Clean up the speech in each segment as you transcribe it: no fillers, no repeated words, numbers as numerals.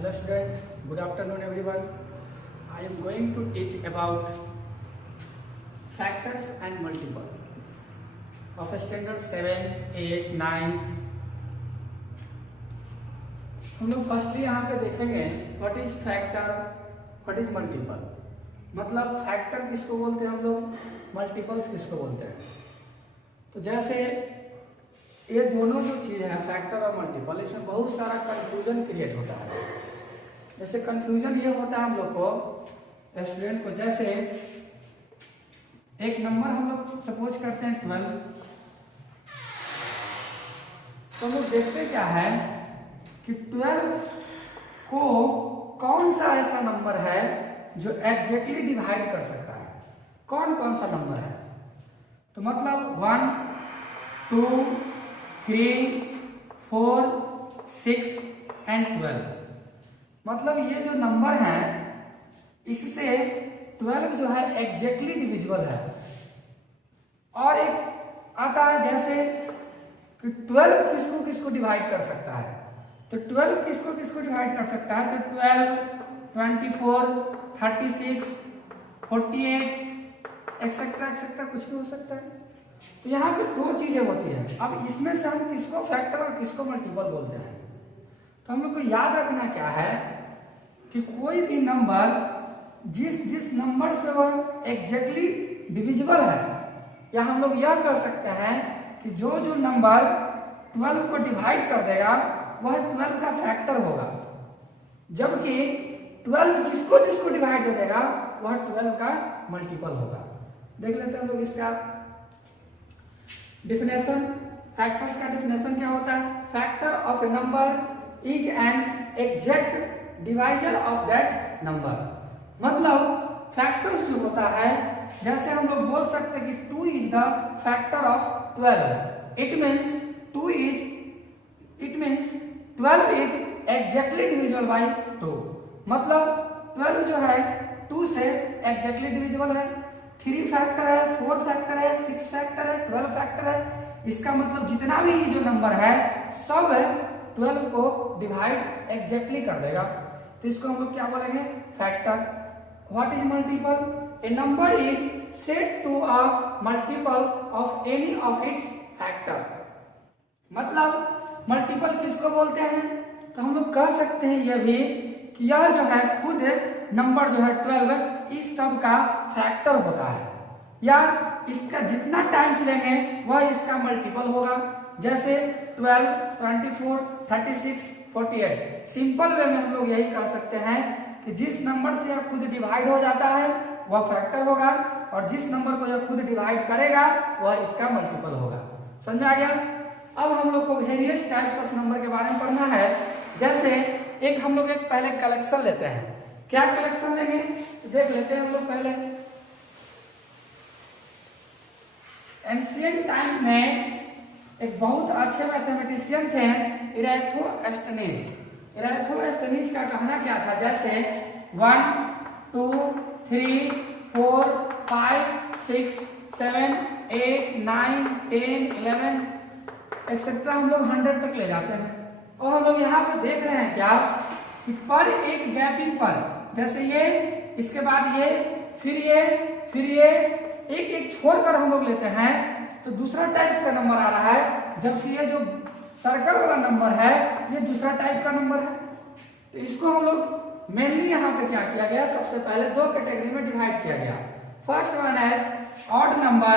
Hello student, good afternoon everyone. I am going to teach about factors and multiple of standard 7, 8, 9. हम लोग firstly यहाँ पे देखेंगे what is factor, what is multiple. मतलब factor किसको बोलते हैं हम लोग, मल्टीपल्स किसको बोलते हैं। तो जैसे ये दोनों जो चीज़ है फैक्टर और मल्टीपल, इसमें बहुत सारा कंफ्यूजन क्रिएट होता है। जैसे कंफ्यूजन ये होता है हम लोग को स्टूडेंट को, जैसे एक नंबर हम लोग सपोज करते हैं 12, तो हम लोग देखते क्या है कि 12 को कौन सा ऐसा नंबर है जो एग्जैक्टली डिवाइड कर सकता है, कौन कौन सा नंबर है। तो मतलब 1, 2, 3, 4, 6 एंड 12, मतलब ये जो नंबर है इससे 12 जो है एग्जैक्टली डिविजिबल है। और एक आता है जैसे कि 12 किसको किसको डिवाइड कर सकता है। तो 12 किसको किसको डिवाइड कर सकता है, तो 12, 24, 36, 48 एक्सेट्रा एक्सेट्रा कुछ भी हो सकता है। तो यहाँ पे दो चीजें होती है। अब इसमें से हम किसको फैक्टर और किसको मल्टीपल बोलते हैं। तो हम लोग को याद रखना क्या है कि कोई भी नंबर जिस नंबर से वह एग्जैक्टली डिविजिबल है, या हम लोग यह कह सकते हैं कि जो जो नंबर 12 को डिवाइड कर देगा वह 12 का फैक्टर होगा, जबकि 12 जिसको जिसको डिवाइड कर देगा वह 12 का मल्टीपल होगा। देख लेते हैं हम लोग इसका डिफिनेशन। फैक्टर्स का डिफिनेशन क्या होता है, factor of a number is an exact divisor of that number. मतलब फैक्टर्स जो होता है, जैसे हम लोग बोल सकते हैं कि 2 is the factor of 12, it means 12 is exactly divisible by 2। मतलब 12 जो है 2 से एग्जैक्टली डिविजिबल है। 3 फैक्टर है, 4 फैक्टर है, 6 फैक्टर है, 12 फैक्टर है। इसका मतलब जितना भी जो नंबर है सब 12 को डिवाइड एग्जैक्टली कर देगा। तो इसको हम लोग क्या बोलेंगे, factor. What is multiple, a number is said to a multiple of any of its factor. मतलब मल्टीपल किसको बोलते हैं, तो हम लोग कह सकते हैं यह भी कि यह जो है खुद नंबर जो है 12 इस सब का फैक्टर होता है, या इसका जितना टाइम्स लेंगे वह इसका मल्टीपल होगा। जैसे 12, 24, 36, 48। सिंपल वे में हम लोग यही कह सकते हैं कि जिस नंबर से यह खुद डिवाइड हो जाता है वह फैक्टर होगा, और जिस नंबर को यह खुद डिवाइड करेगा वह इसका मल्टीपल होगा। समझ में आ गया। अब हम लोग को वेरियस टाइप्स ऑफ नंबर के बारे में पढ़ना है। जैसे एक हम लोग एक पहले कलेक्शन लेते हैं। क्या कलेक्शन लेंगे, तो देख लेते हैं हम लोग पहले। एंशिएंट टाइम में एक बहुत अच्छे मैथमेटिशियन थे इराटोस्थेनीज। इराटोस्थेनीज का कहना क्या था, जैसे 1, 2, 3, 4, 5, 6, 7, 8, 9, 10, 11 एक्सेट्रा हम लोग 100 तक ले जाते हैं। और हम लोग यहाँ पर देख रहे हैं क्या कि पर एक गैपिंग पर, जैसे ये, इसके बाद ये, फिर ये एक एक छोड़कर हम लोग लेते हैं, तो दूसरा टाइप का नंबर आ रहा है, जबकि ये जो सर्कल वाला नंबर है ये दूसरा टाइप का नंबर है। तो इसको हम लोग मेनली यहाँ पे क्या किया गया, सबसे पहले 2 कैटेगरी में डिवाइड किया गया। First one as odd number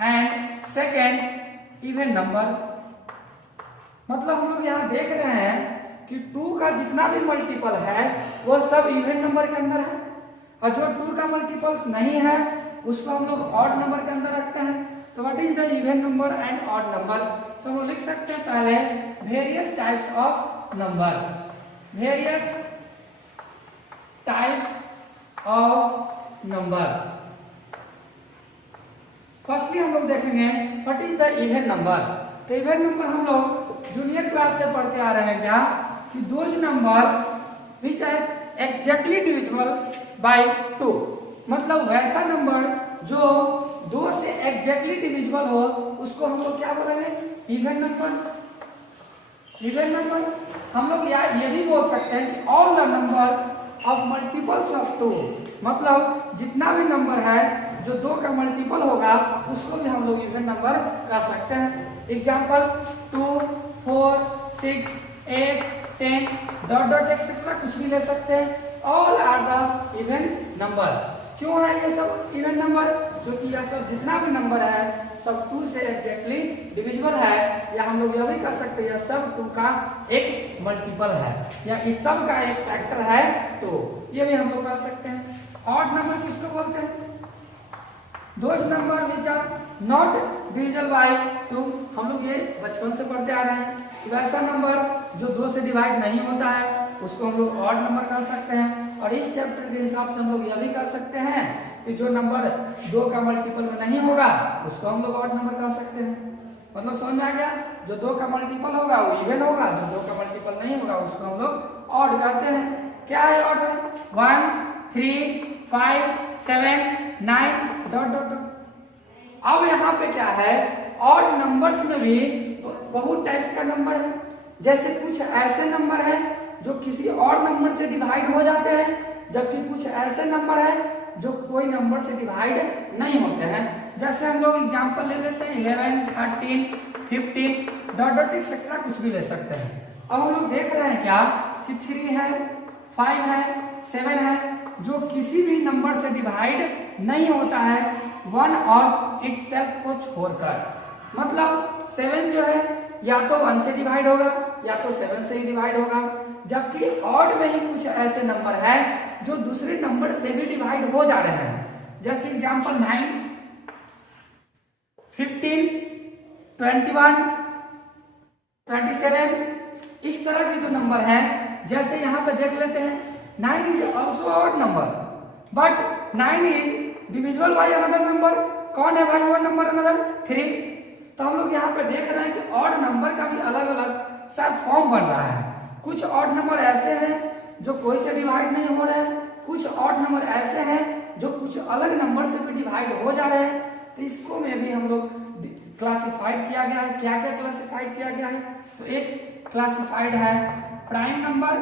and second even number. मतलब हम लोग यहाँ देख रहे हैं कि 2 का जितना भी मल्टीपल है वो सब इवन नंबर के अंदर है, और जो 2 का मल्टीपल्स नहीं है उसको हम लोग ऑड नंबर के अंदर रखते हैं। तो what is the even number and odd number. तो हम लिख सकते हैं पहले various types of number. Various types of number. Firstly हम लोग देखेंगे what is the even number. तो इवन नंबर हम लोग जूनियर क्लास से पढ़ते आ रहे हैं क्या, कि those number which are exactly divisible by 2। मतलब वैसा नंबर जो 2 से एग्जैक्टली डिविजिबल हो उसको हम लोग क्या बोलेंगे, इवन नंबर। इवन नंबर हम लोग ये भी बोल सकते हैं कि all the number of multiples of 2, मतलब जितना भी नंबर है जो 2 का मल्टीपल होगा उसको भी हम लोग इवन नंबर कह सकते हैं। एग्जाम्पल 2, 4, 6, 8, 10 डॉट डॉट एक्सेट्रा कुछ भी ले सकते हैं। All are the even number. क्यों है ये सब इवन नंबर? क्योंकि यह सब जितना भी नंबर है सब 2 से एग्जैक्टली डिविजिबल है, या हम लोग यह भी कह सकते हैं यह सब 2 का एक मल्टीपल है, या इस सब का एक फैक्टर है, तो ये भी हम लोग कह सकते हैं। ऑड नंबर किसको बोलते हैं? Those number which are not divisible by 2। हम लोग ये बचपन से पढ़ते आ रहे हैं कि वैसा नंबर जो 2 से डिवाइड नहीं होता है उसको हम लोग ऑड नंबर कह सकते हैं। और इस चैप्टर के हिसाब से हम लोग यह भी कह सकते हैं कि जो नंबर 2 का मल्टीपल में नहीं होगा उसको हम लोग ऑड नंबर कह सकते हैं। मतलब समझ में आ गया? जो 2 का मल्टीपल होगा वो इवन होगा, जो 2 का मल्टीपल नहीं होगा उसको हम लोग ऑड कहते हैं। क्या है ऑड में? 1, 3, 5, 7, 9 डॉट डॉट डॉट। अब यहाँ पे क्या है, ऑड नंबर्स में भी तो बहुत टाइप्स का नंबर है। जैसे कुछ ऐसे नंबर है जो किसी और नंबर से डिवाइड हो जाते हैं, जबकि कुछ ऐसे नंबर है जो कोई नंबर से डिवाइड नहीं होते हैं। जैसे हम लोग एग्जांपल ले लेते हैं 11, 13, 15 डॉट डॉट एक्सेट्रा कुछ भी ले सकते हैं। अब हम लोग देख रहे हैं क्या कि 3 है, 5 है, 7 है, जो किसी भी नंबर से डिवाइड नहीं होता है 1 और इटसेल्फ को छोड़कर। मतलब 7 जो है या तो 1 से डिवाइड होगा या तो 7 से ही डिवाइड होगा, जबकि ऑड में ही कुछ ऐसे नंबर है जो दूसरे नंबर से भी डिवाइड हो जा रहे हैं। जैसे एग्जांपल 9, 15, 21, 27 इस तरह के जो नंबर हैं, जैसे यहाँ पे देख लेते हैं 9 is also odd number, but 9 is divisible by another number. कौन है भाई वो नंबर अनदर? 3। तो हम लोग यहाँ पे देख रहे हैं कि ऑड नंबर का भी अलग अलग सब फॉर्म बन रहा है। कुछ ऑड नंबर ऐसे हैं जो कोई से डिवाइड नहीं हो रहे हैं, कुछ ऑड नंबर ऐसे हैं जो कुछ अलग नंबर से भी डिवाइड हो जा रहे हैं। तो इसको में भी हम लोग क्लासिफाइड किया गया है। क्या क्या क्लासिफाइड किया गया है? तो एक क्लासिफाइड है प्राइम नंबर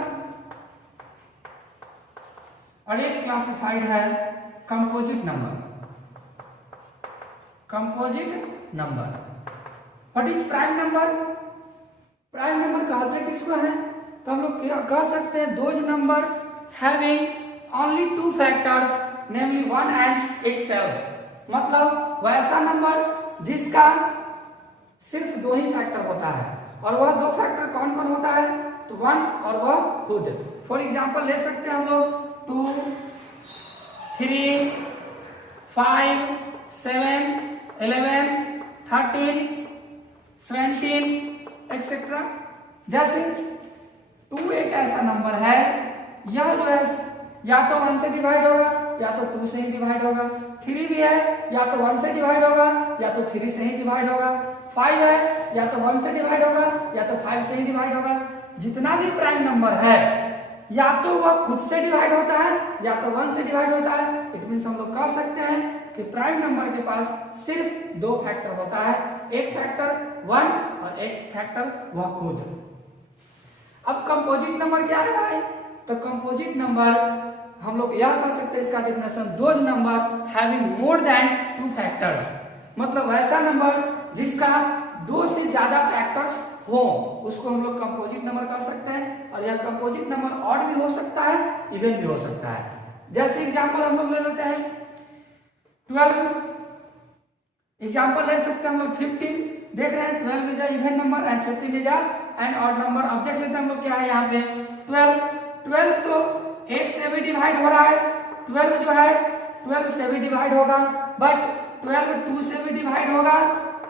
और एक क्लासिफाइड है composite number. Composite number. What is prime number? Prime number कहते किसको है? तो हम लोग कह सकते हैं those number having only 2 factors namely 1 and itself. मतलब वैसा नंबर जिसका सिर्फ 2 ही फैक्टर होता है, और वह 2 फैक्टर कौन कौन होता है? तो 1 और वह खुद। फॉर एग्जांपल ले सकते हैं हम लोग 2, 3, 5, 7, 11, 13, 17 एक्सेट्रा। जैसे 2 एक ऐसा नंबर है, यह जो है या तो 1 से डिवाइड होगा या तो 2 से ही डिवाइड होगा। 3 भी है, या तो 1 से डिवाइड होगा या तो 3 से ही डिवाइड होगा। 5 है, या तो 1 से डिवाइड होगा या तो 5 से ही डिवाइड होगा। जितना भी प्राइम नंबर है या तो वह खुद से डिवाइड होता है या तो 1 से डिवाइड होता है। इट मींस हम लोग कह सकते हैं कि प्राइम नंबर के पास सिर्फ 2 फैक्टर होता है, एक फैक्टर 1 और एक फैक्टर वह खुद। अब कंपोजिट नंबर क्या है भाई? तो कंपोजिट नंबर हम लोग यह कह सकते हैं, इसका definition those number having more than 2 factors. मतलब ऐसा नंबर जिसका 2 से ज्यादा फैक्टर्स हो उसको हम लोग कंपोजिट नंबर कह सकते हैं। और यह कंपोजिट नंबर ऑड भी हो सकता है, इवन भी हो सकता है। जैसे एग्जांपल हम लोग ले लेते हैं 12। एग्जांपल ले सकते हैं हम लोग 15। देख रहे हैं 12 is even number and 15 is an odd number. अब देख लेते हैं हम लोग क्या है यहाँ पे 12 तो 1 से भी डिवाइड हो रहा है। 12 जो है 12 से भी डिवाइड होगा, बट 12 2 से भी डिवाइड होगा,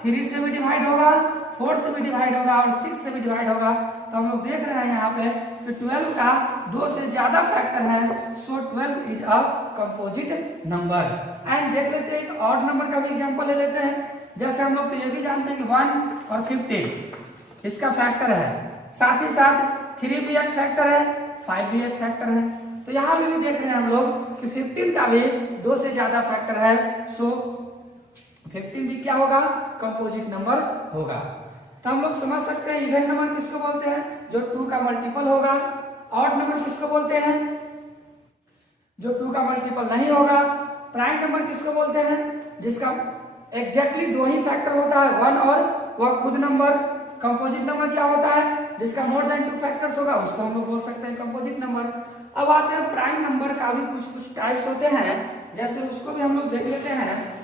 3 से भी डिवाइड होगा, 4 से भी डिवाइड होगा और 6 से भी डिवाइड होगा। तो हम लोग देख रहे हैं यहाँ पे कि 12 का 2 से ज्यादा फैक्टर है, सो 12 is a composite number. And देख लेते हैं एक ऑड नंबर का भी एग्जांपल ले लेते हैं। जैसे हम लोग तो ये भी जानते हैं कि 1 और 15 इसका फैक्टर है, साथ ही साथ 3 भी एक फैक्टर है, 5 भी एक फैक्टर है। तो यहाँ भी देख रहे हैं हम लोग कि 15 का भी 2 से ज्यादा फैक्टर है, सो 15 भी क्या होगा? कंपोजिट नंबर होगा। तो हम लोग समझ सकते हैं इवन नंबर किसको बोलते हैं, जो 2 का मल्टीपल होगा। ऑड नंबर किसको बोलते हैं, जो 2 का मल्टीपल नहीं होगा। प्राइम नंबर किसको बोलते हैं, जिसका एग्जैक्टली 2 ही फैक्टर होता है, 1 और वह खुद नंबर। कंपोजिट नंबर क्या होता है, जिसका मोर देन 2 फैक्टर्स होगा, उसको हम लोग बोल सकते हैं कंपोजिट नंबर। अब आते हैं प्राइम नंबर का भी कुछ कुछ टाइप्स होते हैं, जैसे उसको भी हम लोग देख लेते हैं।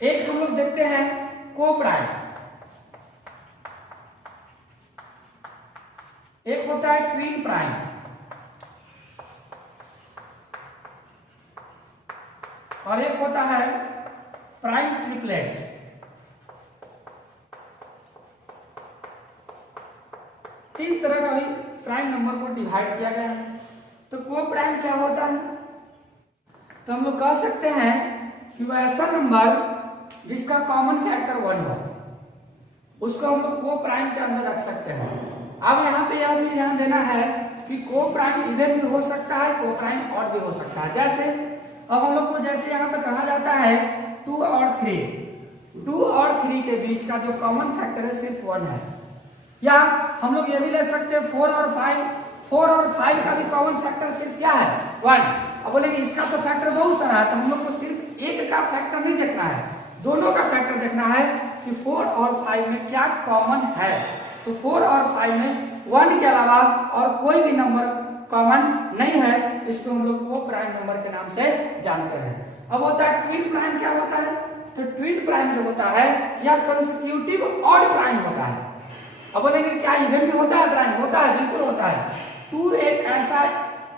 एक हम लोग देखते हैं को प्राइम, एक होता है ट्विन प्राइम, और एक होता है प्राइम ट्रिपलेट्स। तीन तरह का भी प्राइम नंबर को डिवाइड किया गया है। तो को प्राइम क्या होता है, तो हम लोग कह सकते हैं कि वह ऐसा नंबर जिसका कॉमन फैक्टर 1 हो, उसको हम लोग को प्राइम के अंदर रख सकते हैं। अब यहाँ पे यह भी ध्यान देना है कि को प्राइम इवन भी हो सकता है, को प्राइम ऑड भी हो सकता है। जैसे अब हम लोग को जैसे यहाँ पे कहा जाता है 2 और 3, 2 और 3 के बीच का जो कॉमन फैक्टर है सिर्फ 1 है। या हम लोग ये भी ले सकते हैं 4 और 5, 4 और 5 का भी कॉमन फैक्टर सिर्फ क्या है, 1। अब बोलेंगे इसका तो फैक्टर बहुत सारा है, तो हम लोग को सिर्फ एक का फैक्टर नहीं देखना है, दोनों का फैक्टर देखना है कि 4 और 5 में क्या कॉमन है। तो 4 और 5 में 1 के अलावा और कोई भी नंबर कॉमन नहीं है, इसको हम लोग को प्राइम नंबर के नाम से जानते हैं। अब होता है ट्विन प्राइम, क्या होता है, तो ट्विन प्राइम जो होता है या कंसेक्यूटिव ऑड प्राइम होता है। अब बोलेंगे क्या इवन भी होता है प्राइम, होता है, बिल्कुल होता है। 2 एक ऐसा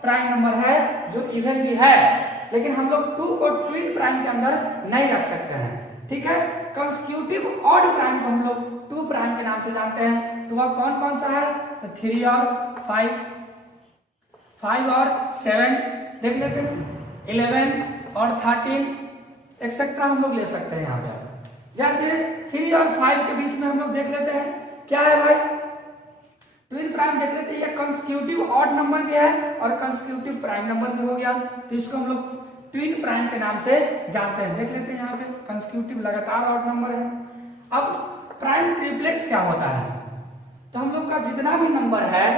प्राइम नंबर है जो इवन भी है, लेकिन हम लोग 2 को ट्विन प्राइम के अंदर नहीं रख सकते हैं, ठीक है। कंसेक्यूटिव ऑड प्राइम को हम लोग 2 प्राइम के नाम से जानते हैं। तो वह कौन कौन सा है, तो 3 और 5, 5 और 7 देख लेते हैं, 11 और 13 एक्सेट्रा हम लोग ले सकते हैं यहाँ पे। जैसे 3 और 5 के बीच में हम लोग देख लेते हैं क्या है भाई, ट्विन प्राइम देख लेते हैं। ये कंसेक्यूटिव ऑड नंबर भी है और कंसेक्यूटिव प्राइम नंबर भी हो गया, तो इसको हम लोग ट्विन प्राइम के नाम से जानते हैं। देख लेते हैं यहाँ पे कंसेक्यूटिव लगातार ऑड नंबर है। अब प्राइम ट्रिपलेट्स क्या होता है, तो हम लोग का जितना भी नंबर है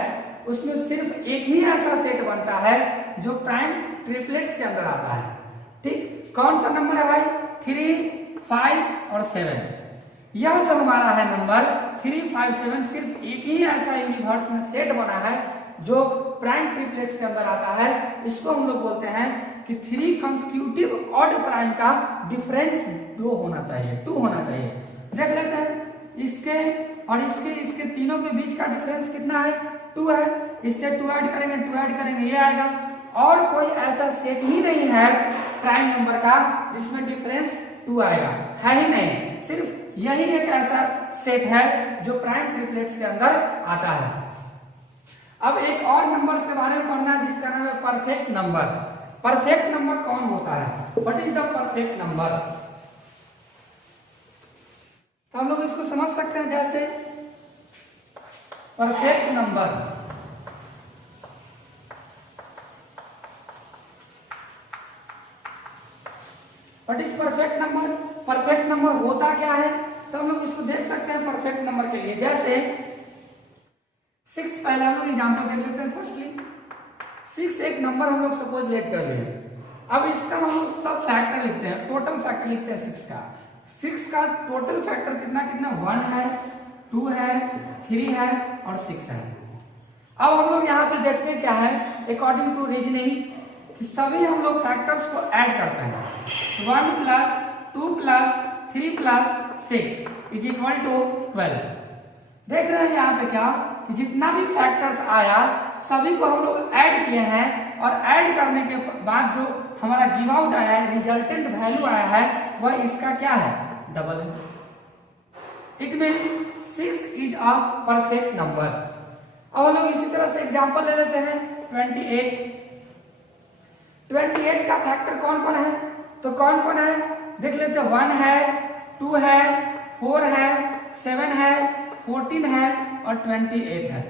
उसमें सिर्फ एक ही ऐसा सेट बनता है जो प्राइम ट्रिपलेट्स के अंदर आता है, ठीक। कौन सा नंबर है भाई, 3, 5 और 7। यह जो हमारा है नंबर 3, 5, 7 सिर्फ एक ही ऐसा यूनिवर्स में सेट बना है जो प्राइम ट्रिपलेट्स के अंदर आता है। इसको हम लोग बोलते हैं कि 3 कंसेक्यूटिव ऑड प्राइम का डिफरेंस 2 होना चाहिए, 2 होना चाहिए। देख लेते हैं इसके और इसके तीनों के बीच का डिफरेंस कितना है, 2 है। इससे 2 ऐड करेंगे, 2 ऐड करेंगे, ये आएगा। और कोई ऐसा सेट ही नहीं है प्राइम नंबर का जिसमें डिफरेंस 2 आएगा, है ही नहीं। सिर्फ यही एक ऐसा सेट है जो प्राइम ट्रिपलेट्स के अंदर आता है। अब एक और नंबर्स के बारे में पढ़ना है जिसका नाम है परफेक्ट नंबर। परफेक्ट नंबर कौन होता है, what is the perfect number. तो हम लोग इसको समझ सकते हैं जैसे perfect number, what is perfect number. Perfect number होता क्या है, तो हम लोग इसको देख सकते हैं परफेक्ट नंबर के लिए। जैसे 6, पहले हम लोग एग्जांपल देख लेते हैं। फर्स्टली 6 एक नंबर हम लोग सपोज लेट कर लिए। अब इसका हम लोग सब फैक्टर लिखते हैं, टोटल फैक्टर लिखते हैं 6 का। 6 का टोटल फैक्टर कितना कितना, 1 है, 2 है, 3 है और 6 है। अब हम लोग यहाँ पे देखते हैं क्या है, अकॉर्डिंग टू रीजनिंग्स कि सभी हम लोग फैक्टर्स को ऐड करते हैं। 1 + 2 + 3 + 6 इज इक्वल टू 12। देख रहे हैं यहाँ पे क्या कि जितना भी फैक्टर्स आया सभी को हम लोग ऐड किए हैं, और ऐड करने के बाद जो हमारा गिव आउट आया है, रिजल्टेंट वैल्यू आया है, वह इसका क्या है, डबल है। It means 6 is a perfect number. अब हम लोग इसी तरह से एग्जांपल ले लेते हैं 28। 28 का फैक्टर कौन कौन है, तो कौन कौन है देख लेते हैं। 1 है, 2 है, 4 है, 7 है, 14 है और 28 है।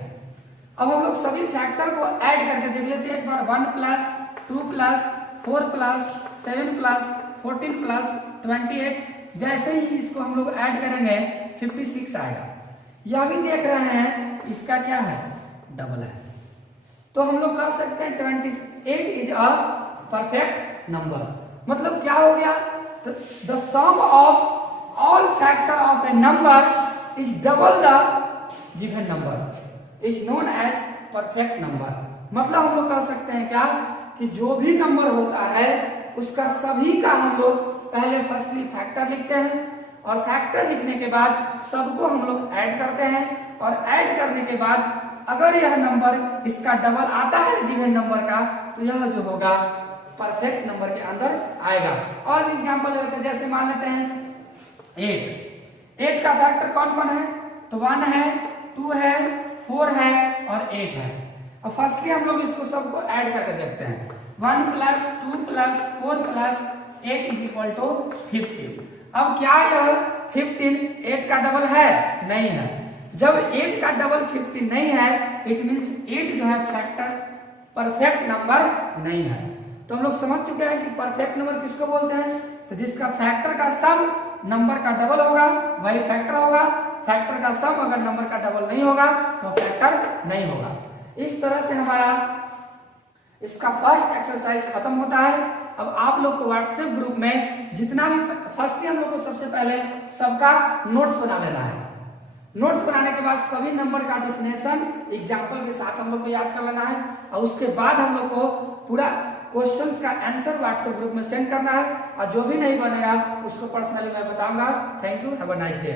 अब हम लोग सभी फैक्टर को ऐड करके देख लेते हैं एक बार। 1 + 2 + 4 प्लस 7 प्लस 14 प्लस 28, जैसे ही इसको हम लोग ऐड करेंगे 56 आएगा। यह भी देख रहे हैं इसका क्या है, डबल है। तो हम लोग कह सकते हैं 28 इज अ परफेक्ट नंबर। मतलब क्या हो गया, the sum of all factor of a number is double the given number is known as perfect number. मतलब हम लोग कह सकते हैं क्या कि जो भी नंबर होता है उसका सभी का हम लोग पहले फर्स्टली फैक्टर लिखते हैं और फैक्टर लिखने के बाद सबको हम लोग ऐड करते हैं और ऐड करने के बाद अगर यह नंबर इसका डबल आता है गिवन नंबर का तो यह जो होगा परफेक्ट नंबर के अंदर आएगा। और एग्जांपल लेते हैं, जैसे मान लेते हैं 8 का फैक्टर कौन कौन है, तो 1 है, 2 है, 4 है और 8 है। और फर्स्टली हम लोग इसको सबको ऐड करके देखते हैं। 1 plus 2 plus 4 plus 8 is equal to 15। अब क्या यह 15 8 का डबल है, नहीं है। जब 8 का डबल 15 नहीं है, इट मींस 8 जो है फैक्टर परफेक्ट नंबर नहीं है। तो हम लोग समझ चुके हैं कि परफेक्ट नंबर किसको बोलते हैं, तो जिसका फैक्टर का सम नंबर का डबल होगा वही फैक्टर होगा। फैक्टर का सम अगर नंबर का डबल नहीं होगा तो फैक्टर नहीं होगा। इस तरह से हमारा इसका फर्स्ट एक्सरसाइज खत्म होता है। अब आप लोग को व्हाट्सएप ग्रुप में जितना भी फर्स्टली हम लोग को सबसे पहले सबका नोट्स बना लेना है। नोट्स बनाने के बाद सभी नंबर का डेफिनेशन एग्जांपल के साथ हम लोग को याद कर लेना है और उसके बाद हम लोग को पूरा क्वेश्चंस का आंसर व्हाट्सएप ग्रुप में सेंड करना है। और जो भी नहीं बनेगा उसको पर्सनली मैं बताऊंगा। Thank you, have a nice day.